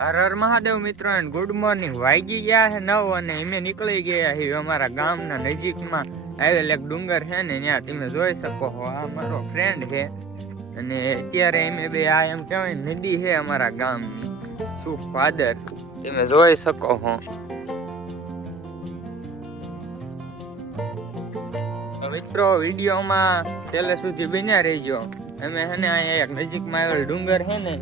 હર હર મહાદેવ મિત્રો, good morning. વાગી ગયા છે 9 અને અમે નીકળી ગયા છીએ અમારા ગામના નજીકમાં આવેલ એક ડુંગર છે ને ત્યાં તમે જોઈ શકો છો. આ મારો ફ્રેન્ડ છે અને અત્યારે અમે બે આ એમ કહેવાય નદી છે અમારા ગામની સુખ ભાદર, તમે જોઈ શકો છો. મિત્રો વિડીયોમાં છેલ્લે સુધી બન્યા રહેજો. અમે છે ને અહીંયા એક નજીકમાં આવેલ ડુંગર છે ને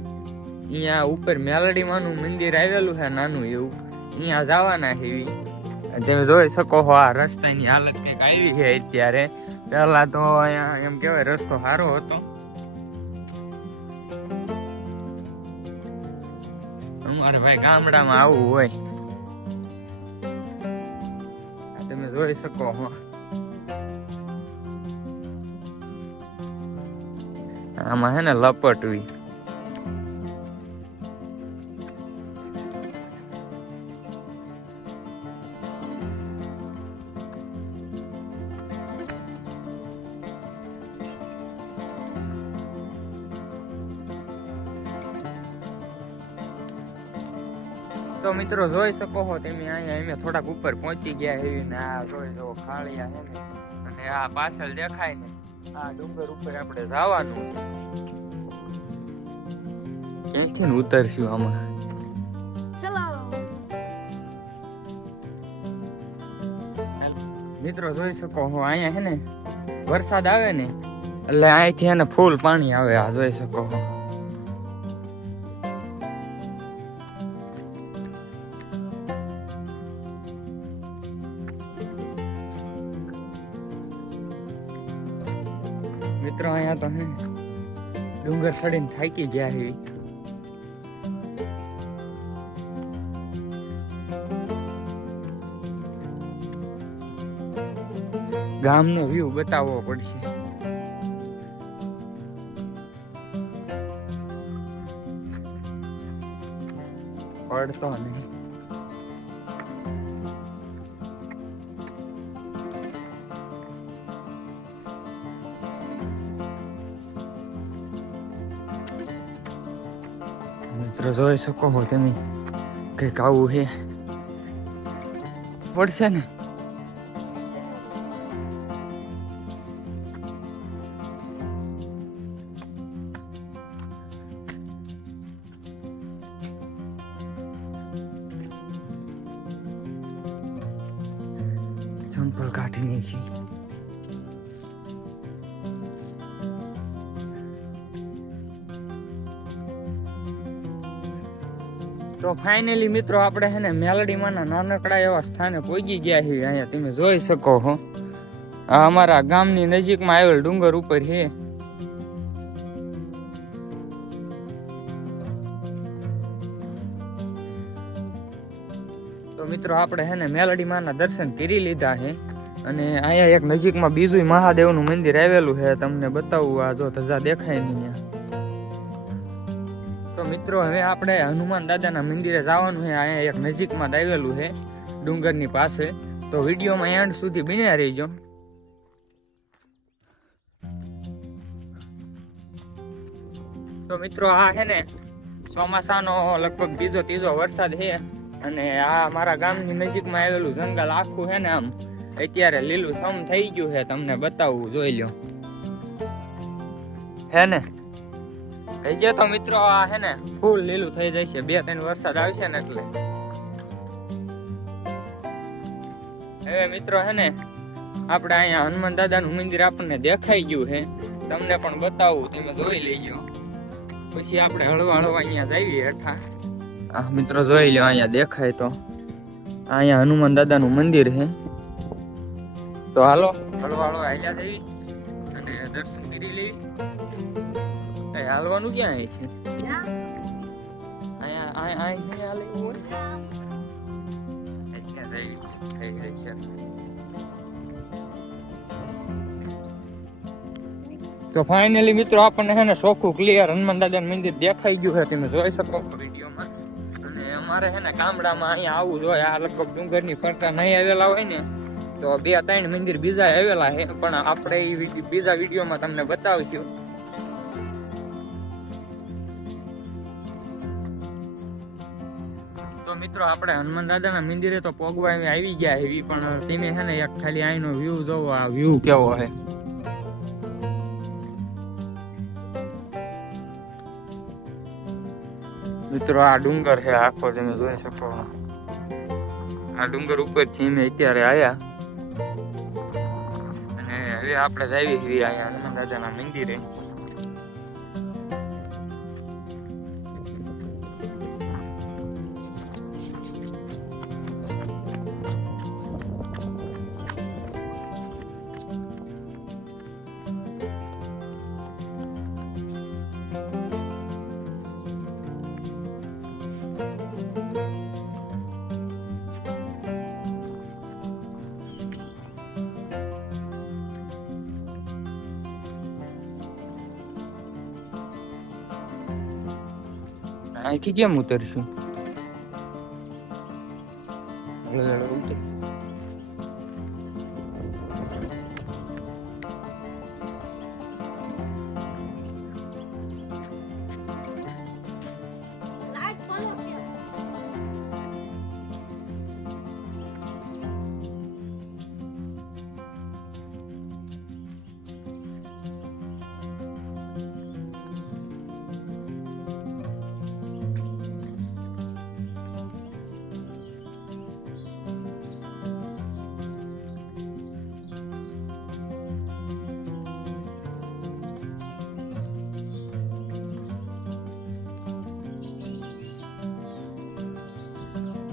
અહીંયા ઉપર મેલડીમાંનું મંદિર આવેલું છે નાનું એવું, અહીંયા જવાના છે. તમે જોઈ શકો છો આ રસ્તાની હાલત કંઈક આવી છે અત્યારે. પહેલા તો અહીંયા એમ કહેવાય રસ્તો સારો હતો. અમારે ભાઈ ગામડામાં આવું હોય, તમે જોઈ શકો છો. આમાં છે ને લપટવી. તો મિત્રો જોઈ શકો છો તમે, અહીંયા અમે થોડાક ઉપર પહોંચી ગયા એવી ને આ જોઈ લો ખાળિયા છે ને, અને આ પાછળ દેખાય ને આ ડુંગર ઉપર આપણે જવાનું. ક્યાંથી ઉતરશું આમાં? મિત્રો જોઈ શકો છો અહીંયા છે ને વરસાદ આવે ને એટલે અહીંથી એને ફૂલ પાણી આવે. આ જોઈ શકો છો. મિત્રો અહીંયા તો હે ડુંગર ચડીને થાકી ગયા છે. ગામનો વ્યૂ બતાવવો પડશે. પડતો નહીં. મિત્રો જોઈ શકો છો તમે, કઈક આવું છે. પડશે ને સંપલ કાઢી નાખી. તો ફાઇનલી મિત્રો આપણે છે ને મેલડીમાંના નાનકડા એવા સ્થાને પહોંચી ગયા છીએ. અહીંયા તમે જોઈ શકો છો આ અમારા ગામની નજીકમાં આવેલ ડુંગર ઉપર છે. તો મિત્રો આપણે છે ને મેલડીમાંના દર્શન કરી લીધા છે અને અહીંયા એક નજીકમાં બીજું મહાદેવનું મંદિર આવેલું છે. તમને બતાવું, આ જો ધજા દેખાય નહીં. તો મિત્રો હવે આપણે હનુમાન દાદાના મંદિરે જવાનું છે. અહીંયા એક નજીકમાં આવેલું છે ડુંગરની પાસે. તો વિડીયોમાં એન્ડ સુધી બન્યા રહીજો. તો મિત્રો આ છે ને ચોમાસાનો લગભગ બીજો ત્રીજો વરસાદ છે અને આ મારા ગામની નજીકમાં આવેલું જંગલ આખું છે ને આમ અત્યારે લીલું સમ થઈ ગયું છે. તમને બતાવું, જોઈ લો. હે ને થઈ તો મિત્રો આ હે ને ફૂલ લીલું થઈ જશે. 2-3 વરસાદ આવશે ને એટલે. હવે મિત્રો હે ને આપણે અહીંયા હનુમાન દાદાનું મંદિર આપણને દેખાઈ ગયું છે. તમને પણ બતાવું, તમે જોઈ લેજો. પછી આપણે હળવા હળવા અહીંયા જઈએ હેઠા. આ મિત્રો જોઈ લો, અહીંયા દેખાય તો અહીંયા હનુમાન દાદાનું મંદિર છે. તો હાલો હળવા હળવા હાલ્યા જઈએ અને દર્શન કરી લઈએ. હાલવાનું ક્યાં છે? તો ફાઇનલી મિત્રો આપણને છે ને ચોખ્ખું ક્લિયર હનુમાન દાદાનું મંદિર દેખાઈ ગયું છે. તમે જોઈ શકો વિડીયોમાં. અને અમારે છે ને ગામડામાં અહીંયા આવું જોઈએ. આ લગભગ ડુંગરની ફરતા નહીં આવેલા હોય ને તો 2-3 મંદિર બીજા આવેલા છે, પણ આપણે એ બીજા વિડીયોમાં તમને બતાવીશું. તો મિત્રો આપણે હનુમાન દાદાના મંદિરે તો પોગવા આવી ગયા એવી, પણ તમે છે ને એક ખાલી અહીંનો વ્યૂ જોવો, આ વ્યૂ કેવો છે. મિત્રો આ ડુંગર છે આખો, તમે જોઈ શકો. આ ડુંગર ઉપર થી અમે અત્યારે આયા અને હવે આપણે જઈએ છીએ અહીંયા હનુમાન દાદાના મંદિરે. અહીંથી કેમ ઉતરશું?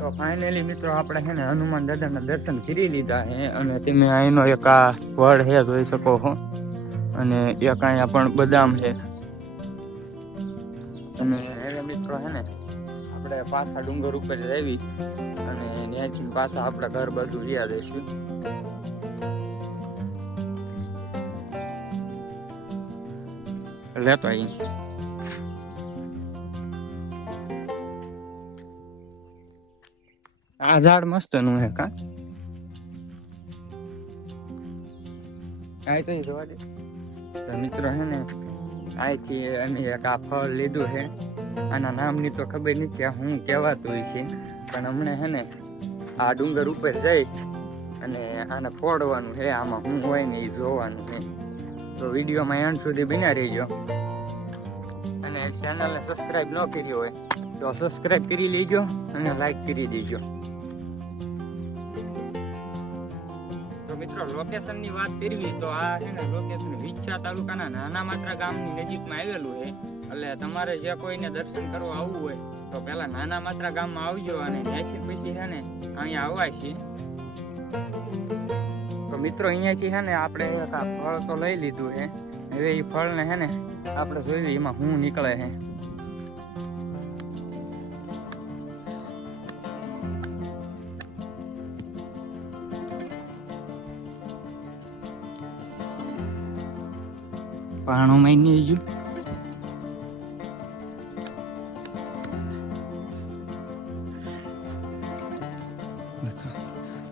તો ફાઇનલી મિત્રો આપણે છે ને હનુમાન દાદાના દર્શન કરી લીધા છે અને તમે અહીંનો એક આ વડ છે જોઈ શકો છો, અને એક અહીંયા પણ બદામ છે. અને હવે મિત્રો છે ને આપણે પાછા ડુંગર ઉપર આવી અને ત્યાંથી પાછા આપણા ઘર બાજુ રહ્યા જઈશું. લેતો અહીં આ ઝાડ મસ્ત નું હે કા આ તો જોવા દે. તો મિત્રો હે ને આથી અમે એક આ ફળ લીધું છે. આના નામની તો ખબર નથી હું કહેવાતું હોય છે, પણ અમને હે ને આ ડુંગર ઉપર જઈ અને આને ફોડવાનું છે. આમાં શું હોય ને એ જોવાનું છે. તો વિડીયોમાં એન્ડ સુધી બન્યા રહેજો અને ચેનલને સબસ્ક્રાઈબ ન કરી હોય તો સબસ્ક્રાઈબ કરી લેજો અને લાઈક કરી દેજો. મિત્રો લોકેશન ની વાત કરવી તો આ છે ને લોકેશન વિછા તાલુકાના નાના માત્રા ગામની નજીકમાં આવેલું છે. એટલે તમારે જે કોઈને દર્શન કરવા આવવું હોય તો પેલા નાના માત્રા ગામમાં આવજો અને ત્યાંથી પછી છે ને અહીંયા આવવાય છે. તો મિત્રો અહીંયાથી છે ને આપણે એક આ ફળ તો લઈ લીધું છે. હવે એ ફળને છે ને આપણે જોઈએ એમાં શું નીકળે છે. પાણું માં નહીં ગયું.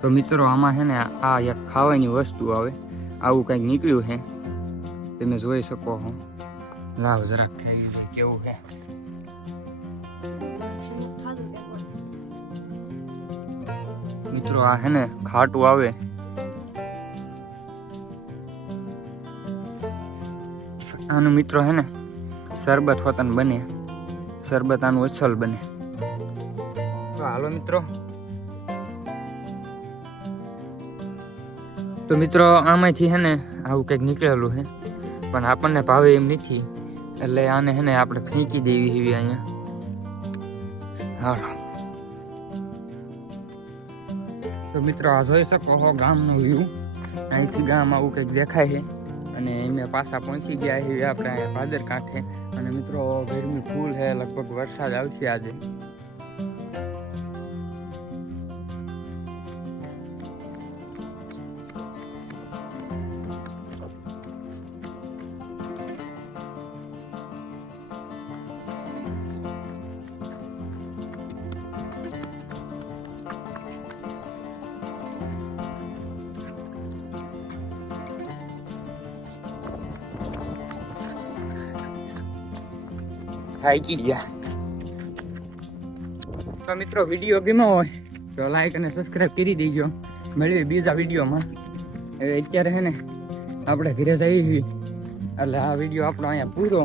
તો મિત્રો આમાં છે ને આ એક ખાવાની વસ્તુ આવે, આવું કંઈક નીકળ્યું છે, તમે જોઈ શકો છો. લાવ જરાક ખાઈ લે કેવું છે. મિત્રો આ છે ને ખાટું આવે. આનું મિત્રો હે ને શરબત હોતન બને, શરબત આનું અસલ બને. તો હાલો મિત્રો, તો મિત્રો આમાંથી હે ને આવું કંઈક નીકળેલું છે, પણ આપણને ભાવે એમ નથી, એટલે આને હે ને આપણે ફેંકી દેવી એવી અહીંયા. હાલો તો મિત્રો આ જોઈ શકો છો ગામનો વ્યૂ. અહીંથી ગામ આવું કંઈક દેખાય છે અને અમે પાછા પહોંચી ગયા છીએ આપણે અહીંયા ભાદર કાંઠે. અને મિત્રો ગરમી ફૂલ છે, લગભગ વરસાદ આવશે આજે. થાકી ગયા. તો મિત્રો વિડીયો ગમ્યો હોય તો લાઈક અને સબસ્ક્રાઇબ કરી દેજો. મળીએ બીજા વિડીયોમાં. હવે અત્યારે હે ને આપણે ઘરે જઈએ એટલે આ વિડીયો આપણો અહીંયા પૂરો.